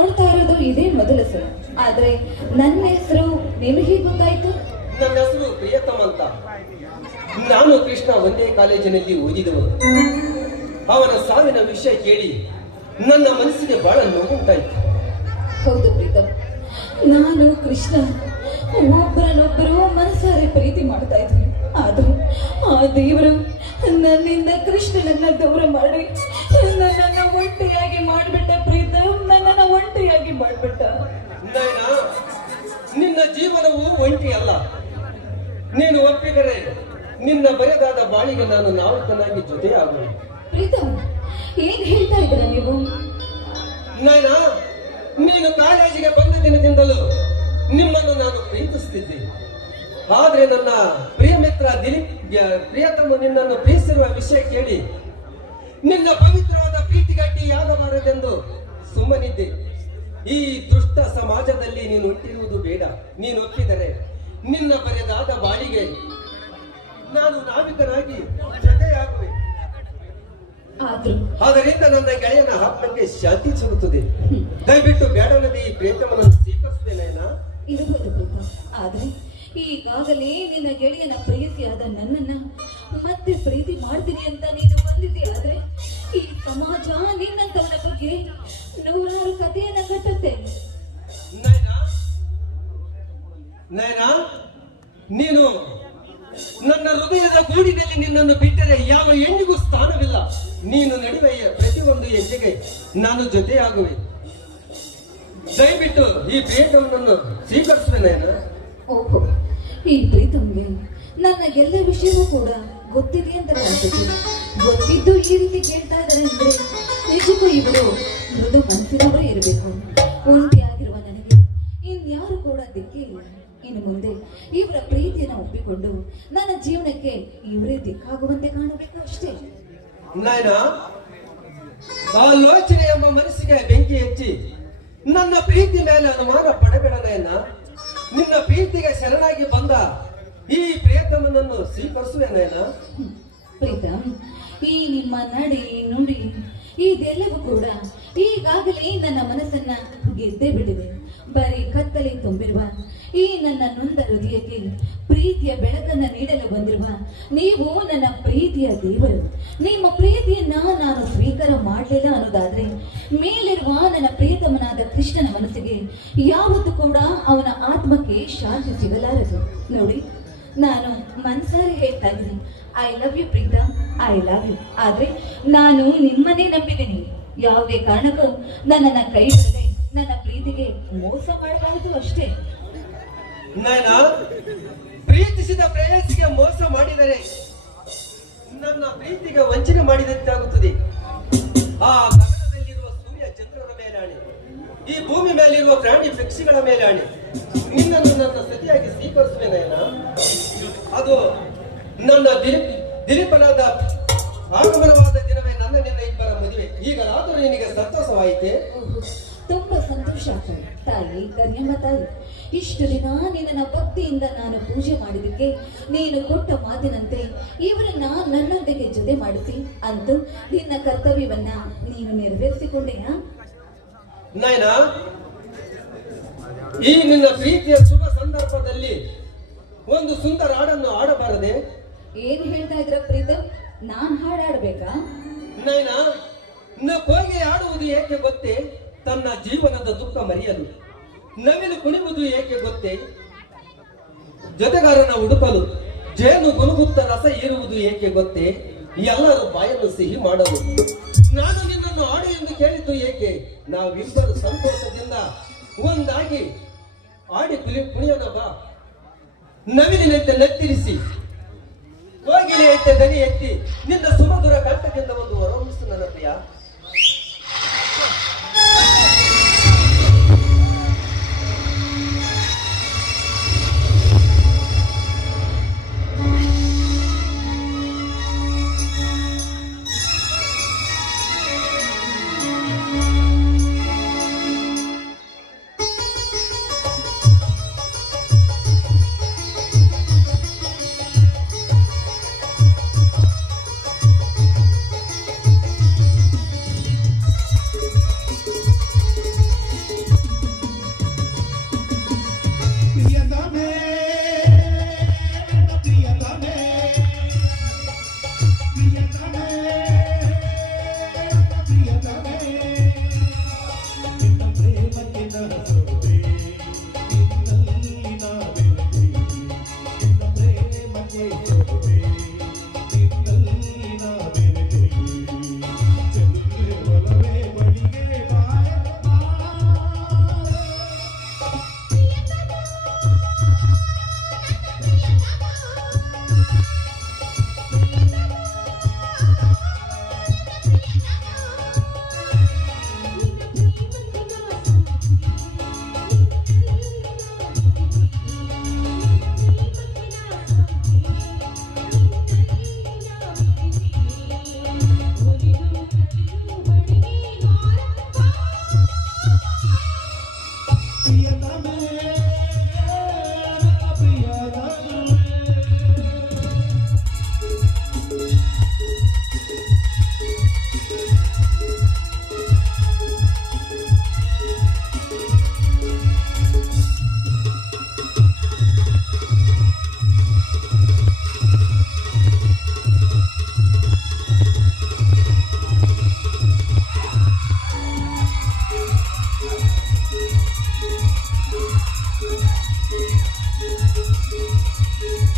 ನೋಡ್ತಾ ಇರೋದು ಇದೇ ಮೊದಲ ಸಲ. ಆದ್ರೆ ನನ್ನ ಹೆಸರು ನಿಮಗೆ ಗೊತ್ತಾಯ್ತು? ನನ್ನ ಹೆಸರು ಪ್ರಿಯತಮ್ ಅಂತ. ನಾನು ಕೃಷ್ಣ ಒಂದೇ ಕಾಲೇಜಿನಲ್ಲಿ ಓದಿದವನು. ಅವನ ಸಾವಿನ ವಿಷಯ ಕೇಳಿ ನನ್ನ ಮನಸ್ಸಿಗೆ ಬಹಳ ನೋವುಂಟಾಯ್ತು. ಹೌದು ಪ್ರೀತಮ್. ನಾನು ಕೃಷ್ಣ. ಒಬ್ಬರನ್ನೊಬ್ಬರು ಮನಸಾರೆ ಪ್ರೀತಿ ಮಾಡ್ತಾ ಇದ್ವಿ. ಆದ್ರೂ ಆ ದೇವರು ನನ್ನಿಂದ ಕೃಷ್ಣನನ್ನ ದೂರ ಮಾಡಿ ನಿನ್ನ ಜೀವನವು ಒಂಟಿ ಅಲ್ಲ. ನೀನು ಒಪ್ಪಿದರೆ ನಿನ್ನ ಬರೆದಾದ ಬಾಳಿಗೆ ನಾನು ನಾವಕನಾಗಿ ಜೊತೆಯಾಗುವೆ ಪ್ರೀತಮ್ ಏನ್ ಹೇಳ್ತಾ ಇದ್ದೀರ ನೀವು? ನಯನ ನೀನು ಕಾಲೇಜಿಗೆ ಬಂದ ದಿನದಿಂದಲೂ ನಿಮ್ಮನ್ನು ನಾನು ಪ್ರೀತಿಸುತ್ತಿದ್ದೆ ಆದ್ರೆ ನನ್ನ ಪ್ರಿಯ ಮಿತ್ರ ದಿಲೀಪ್ ಪ್ರಿಯತಮ ನಿನ್ನನ್ನು ಪ್ರೀತಿಸಿರುವ ವಿಷಯ ಕೇಳಿ ನಿನ್ನ ಪವಿತ್ರವಾದ ಪ್ರೀತಿಗಡ್ಡಿಯಾಗಬಾರದೆಂದು ಸುಮ್ಮನಿದ್ದೆ. ಈ ದುಷ್ಟ ಸಮಾಜದಲ್ಲಿ ನೀನು ಹುಟ್ಟಿರುವುದು ಬೇಡ. ನೀನು ಒಪ್ಪಿದರೆ ನಿನ್ನ ಬರೆದಾದ ಬಾಳಿಗೆ ನಾನು ನಾವಿಕನಾಗಿ ಜೊತೆಯಾಗುವೆ. ಆದ್ದರಿಂದ ನನ್ನ ಗೆಳೆಯನ ಆತ್ಮಕ್ಕೆ ಶಾಂತಿ ಸಿಗುತ್ತದೆ. ದಯವಿಟ್ಟು ಬೇಡನದಿ ಈ ಪ್ರೇತವನ್ನು ಇರಬಹುದು ಆದ್ರೆ ಈಗಾಗಲೇ ನಿನ್ನ ಗೆಳೆಯನ ಪ್ರೀತಿಯಾದ ನನ್ನನ್ನ ಮತ್ತೆ ಪ್ರೀತಿ ಮಾಡ್ತೀನಿ ಅಂತ ನೀನು ಬಂದಿದ್ದೀಯಾದ್ರೆ ಆದ್ರೆ ಈ ಸಮಾಜ ನಿನ್ನ ನಿನ್ನಂತವನ ಬಗ್ಗೆ ನಯನಾ, ನೀನು ನನ್ನ ಹೃದಯದ ಗೂಡಿನಲ್ಲಿ ನಿನ್ನನ್ನು ಬಿಟ್ಟರೆ ಯಾವ ಹೆಣ್ಣಿಗೂ ಸ್ಥಾನವಿಲ್ಲ. ನೀನು ನಡುವೆ ಪ್ರತಿಯೊಂದು ಹೆಜ್ಜೆಗೆ ನಾನು ಜೊತೆಯಾಗುವೆ. ದಯವಿಟ್ಟು ಈ ಪ್ರೇತವನ್ನು ಸ್ವೀಕರಿಸುವೆ ನಯನ. ಓಹೋ, ಈ ಪ್ರೀತಮ್ಗೆ ನನ್ನ ಎಲ್ಲ ವಿಷಯವೂ ಕೂಡ ಗೊತ್ತಿದೆ ಅಂತ ಕಾಣಿಸುತ್ತೆ ಗೊತ್ತಿದ್ದು ಈ ರೀತಿ ಕೇಳ್ತಾ ಇದ್ದಾರೆ ಅಂದ್ರೆ ನಿಜಕ್ಕೂ ಇವರು ಮೃದು ಮನಸ್ಸಿನವರೇ ಇರಬೇಕು. ಒಂಟಿ ಆಗಿರುವ ನನಗೆ ಇನ್ಯಾರು ಕೂಡ ದಿಕ್ಕೇ ಇಲ್ಲ ಇನ್ನು ಮುಂದೆ ಇವರ ಪ್ರೀತಿಯನ್ನು ಒಪ್ಪಿಕೊಂಡು ನನ್ನ ಜೀವನಕ್ಕೆ ಇವರೇ ದಿಕ್ಕಾಗುವಂತೆ ಕಾಣಬೇಕು ಅಷ್ಟೇ. ಆಲೋಚನೆ ಎಂಬ ಮನಸ್ಸಿಗೆ ಬೆಂಕಿ ಹೆಚ್ಚಿ ನನ್ನ ಪ್ರೀತಿ ಮೇಲೆ ಅನುಮಾನ ಪಡಬೇಡ ನಯನ. ನಿನ್ನ ಪ್ರೀತಿಗೆ ಶರಣಾಗಿ ಬಂದ ಈ ಪ್ರಯತ್ನವನ್ನು ಸ್ವೀಕರಿಸುವೆ ನಯನ. ಪ್ರೀತಂ ಪ್ರೀತಮ್ ಈ ನಿಮ್ಮ ನಡಿ ನುಡಿ ಇದೆಲ್ಲವೂ ಕೂಡ ಈಗಾಗಲೇ ನನ್ನ ಮನಸ್ಸನ್ನ ಗೆದ್ದೇ ಬಿಟ್ಟಿದೆ ಬರೀ ಕತ್ತಲೆ ತುಂಬಿರುವ ಈ ನನ್ನ ನೊಂದ ಹೃದಯಕ್ಕೆ ಪ್ರೀತಿಯ ಬೆಳಕನ್ನ ನೀಡಲು ಬಂದಿರುವ ನೀವು ನನ್ನ ಪ್ರೀತಿಯ ದೇವರು ನಿಮ್ಮ ಪ್ರೀತಿಯನ್ನ ನಾನು ಸ್ವೀಕಾರ ಮಾಡಲಿಲ್ಲ ಅನ್ನೋದಾದ್ರೆ, ಮೇಲಿರುವ ನನ್ನ ಪ್ರಿಯತಮನಾದ ಕೃಷ್ಣನ ಮನಸ್ಸಿಗೆ ಯಾವತ್ತೂ ಕೂಡ ಅವನ ಆತ್ಮಕ್ಕೆ ಶಾಂತಿ ಸಿಗಲಾರದು. ನೋಡಿ, ನಾನು ಮನಸಾರೆ ಹೇಳ್ತಾ ಇದ್ದೀನಿ. I love you Preetha. I love you ಆದ್ರೆ ನಾನು ನಿಮ್ಮನ್ನೇ ನಂಬಿದ್ದೀನಿ. ಯಾವುದೇ ಕಾರಣಕ್ಕೂ ನನ್ನನ್ನ ಕೈ ಬಿಡದೆ ನನ್ನ ಪ್ರೀತಿಗೆ ಮೋಸ ಮಾಡಬಾರದು ಅಷ್ಟೇ. ನಾನು ಪ್ರೀತಿಸಿದ ಪ್ರೇಯಸಿಗೆ ಮೋಸ ಮಾಡಿದರೆ ನನ್ನ ಪ್ರೀತಿಗೆ ವಂಚನೆ ಮಾಡಿದಂತಾಗುತ್ತದೆ. ಆ ಗಗನದಲ್ಲಿರುವ ಸೂರ್ಯ ಚಂದ್ರರ ಮೇಲಾಣೆ. ಈ ಭೂಮಿ ಮೇಲಿರುವ ಪ್ರಾಣಿ ಪಕ್ಷಿಗಳ ಮೇಲಾಣೆ. ನಿನ್ನನ್ನು ನನ್ನ ಸತಿಯಾಗಿ ಸ್ವೀಕರಿಸುವೆನೇನ ಅದು ನನ್ನ ದಿಲೀಪ್ ದಿಲೀಪನಾದ ಆಗಮನವಾದ ದಿನವೇ ನನ್ನ ನಿನ್ನ ಇಬ್ಬರ ಮದುವೆ. ಈಗಲಾದರೂ ನಿನಗೆ ಸಂತೋಷವಾಯಿತೆ? ಆಗ್ತದೆ ತಾಯಿ ಕನ್ಯಮ್ಮ ತಾಯಿ ಇಷ್ಟು ದಿನ ನಿನ್ನ ಭಕ್ತಿಯಿಂದ ನಾನು ಪೂಜೆ ಮಾಡಿದಕ್ಕೆ ನೀನು ಕೊಟ್ಟ ಮಾತಿನಂತೆ ಇವರನ್ನ ನನ್ನೊಂದಿಗೆ ಜೊತೆ ಮಾಡಿಸಿ. ಅಂತ ನಿನ್ನ ಕರ್ತವ್ಯವನ್ನ ನೀನು ನೆರವೇರಿಸಿಕೊಂಡೆಯಾ ನಯನ ಈ ನಿನ್ನ ಪ್ರೀತಿಯ ಶುಭ ಸಂದರ್ಭದಲ್ಲಿ ಒಂದು ಸುಂದರ ಹಾಡನ್ನು ಹಾಡಬಾರದೆ? ಏನ್ ಹೇಳ್ತಾ ಇದ್ರ ಪ್ರೀತಮ್? ನಾನ್ ಹಾಡಾಡ್ಬೇಕಾ? ನಯನ ನ ಕೊಯ್ಗೆ ಆಡುವುದು ಏಕೆ ಗೊತ್ತೇ? ತನ್ನ ಜೀವನದ ದುಃಖ ಮರೆಯಲು ನವಿಲು ಕುಣಿಯುವುದು ಏಕೆ ಗೊತ್ತೇ? ಜೊತೆಗಾರನ ಉಡುಪಲು ಜೇನು ಗುನುಗುತ್ತ ರಸ ಏರುವುದು ಏಕೆ ಗೊತ್ತೇ? ಎಲ್ಲರೂ ಬಾಯನ್ನು ಸಿಹಿ ಮಾಡಬಹುದು ನಾನು ನಿನ್ನನ್ನು ಆಡು ಎಂದು ಕೇಳಿದ್ದು ಏಕೆ? ನಾವಿಬ್ಬರು ಸಂತೋಷದಿಂದ ಒಂದಾಗಿ ಆಡಿ ಕುಲಿ ಕುಣಿಯೋಣ ಬಾ. ನವಿಲಿನಂತೆ ನೆತ್ತಿರಿಸಿ ಕೋಗಿಲೆಯಂತೆ ದನಿ ಎತ್ತಿ ನಿನ್ನ ಸುಮಧುರ ಕಂಠದಿಂದ ಒಂದು ಹೊರಮಿಸು ನನ್ನ ಪ್ರಿಯ. Thank you.